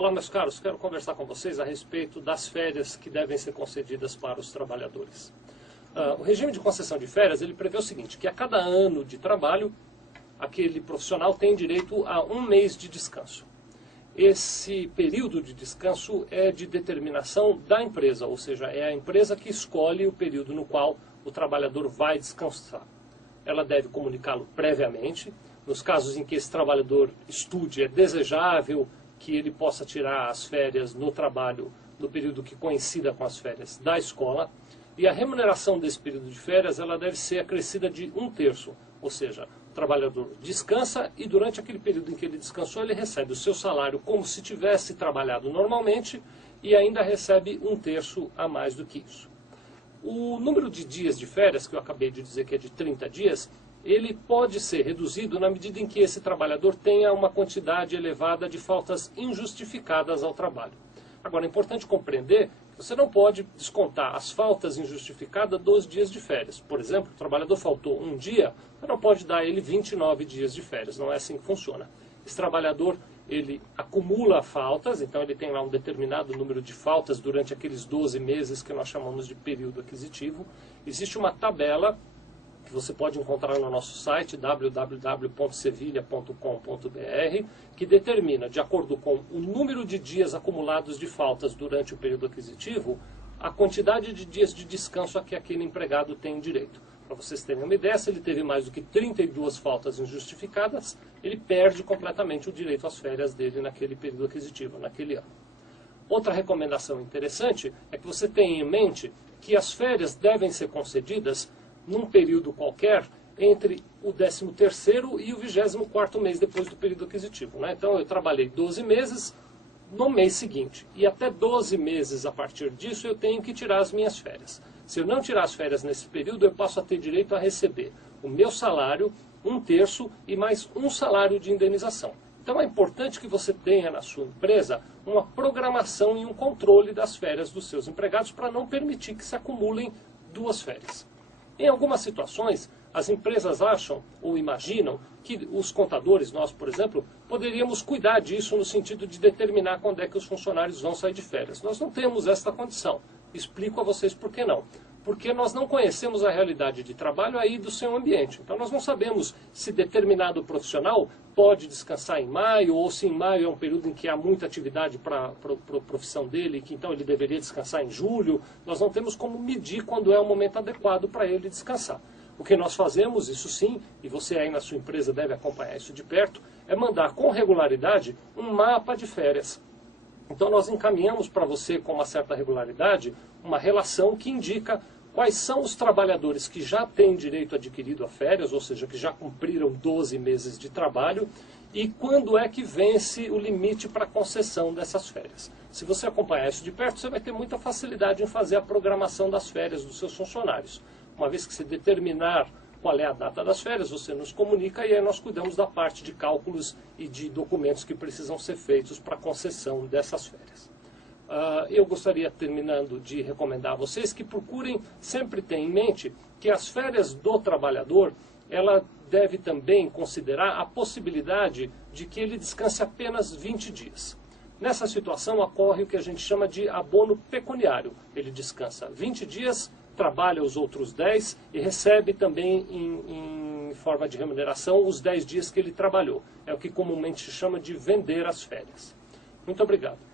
Olá, meus caros, quero conversar com vocês a respeito das férias que devem ser concedidas para os trabalhadores. O regime de concessão de férias, ele prevê o seguinte, que a cada ano de trabalho, aquele profissional tem direito a 1 mês de descanso. Esse período de descanso é de determinação da empresa, ou seja, é a empresa que escolhe o período no qual o trabalhador vai descansar. Ela deve comunicá-lo previamente. Nos casos em que esse trabalhador estude, é desejável que ele possa tirar as férias no trabalho no período que coincida com as férias da escola. E a remuneração desse período de férias ela deve ser acrescida de 1/3, ou seja, o trabalhador descansa e durante aquele período em que ele descansou ele recebe o seu salário como se tivesse trabalhado normalmente e ainda recebe 1/3 a mais do que isso. O número de dias de férias, que eu acabei de dizer que é de 30 dias, ele pode ser reduzido na medida em que esse trabalhador tenha uma quantidade elevada de faltas injustificadas ao trabalho. Agora, é importante compreender que você não pode descontar as faltas injustificadas dos dias de férias. Por exemplo, o trabalhador faltou um dia, você não pode dar a ele 29 dias de férias, não é assim que funciona. Esse trabalhador, ele acumula faltas, então ele tem lá um determinado número de faltas durante aqueles 12 meses que nós chamamos de período aquisitivo. Existe uma tabela que você pode encontrar no nosso site www.sevilha.com.br, que determina, de acordo com o número de dias acumulados de faltas durante o período aquisitivo, a quantidade de dias de descanso a que aquele empregado tem direito. Para vocês terem uma ideia, se ele teve mais do que 32 faltas injustificadas, ele perde completamente o direito às férias dele naquele período aquisitivo, naquele ano. Outra recomendação interessante é que você tenha em mente que as férias devem ser concedidas num período qualquer entre o 13º e o 24º mês depois do período aquisitivo, né? Então eu trabalhei 12 meses no mês seguinte e até 12 meses a partir disso eu tenho que tirar as minhas férias. Se eu não tirar as férias nesse período, eu passo a ter direito a receber o meu salário, 1/3 e mais um salário de indenização. Então é importante que você tenha na sua empresa uma programação e um controle das férias dos seus empregados para não permitir que se acumulem 2 férias. Em algumas situações, as empresas acham ou imaginam que os contadores, nós, por exemplo, poderíamos cuidar disso no sentido de determinar quando é que os funcionários vão sair de férias. Nós não temos esta condição. Explico a vocês por que não. Porque nós não conhecemos a realidade de trabalho aí do seu ambiente. Então nós não sabemos se determinado profissional pode descansar em maio, ou se em maio é um período em que há muita atividade para a profissão dele, que então ele deveria descansar em julho. Nós não temos como medir quando é o momento adequado para ele descansar. O que nós fazemos, isso sim, e você aí na sua empresa deve acompanhar isso de perto, é mandar com regularidade um mapa de férias. Então nós encaminhamos para você com uma certa regularidade uma relação que indica quais são os trabalhadores que já têm direito adquirido a férias, ou seja, que já cumpriram 12 meses de trabalho, e quando é que vence o limite para concessão dessas férias. Se você acompanhar isso de perto, você vai ter muita facilidade em fazer a programação das férias dos seus funcionários. Uma vez que você determinar qual é a data das férias, você nos comunica e aí nós cuidamos da parte de cálculos e de documentos que precisam ser feitos para a concessão dessas férias. Eu gostaria, terminando, de recomendar a vocês que procurem sempre ter em mente que as férias do trabalhador, ela deve também considerar a possibilidade de que ele descanse apenas 20 dias. Nessa situação ocorre o que a gente chama de abono pecuniário. Ele descansa 20 dias, trabalha os outros 10 e recebe também em forma de remuneração os 10 dias que ele trabalhou. É o que comumente se chama de vender as férias. Muito obrigado.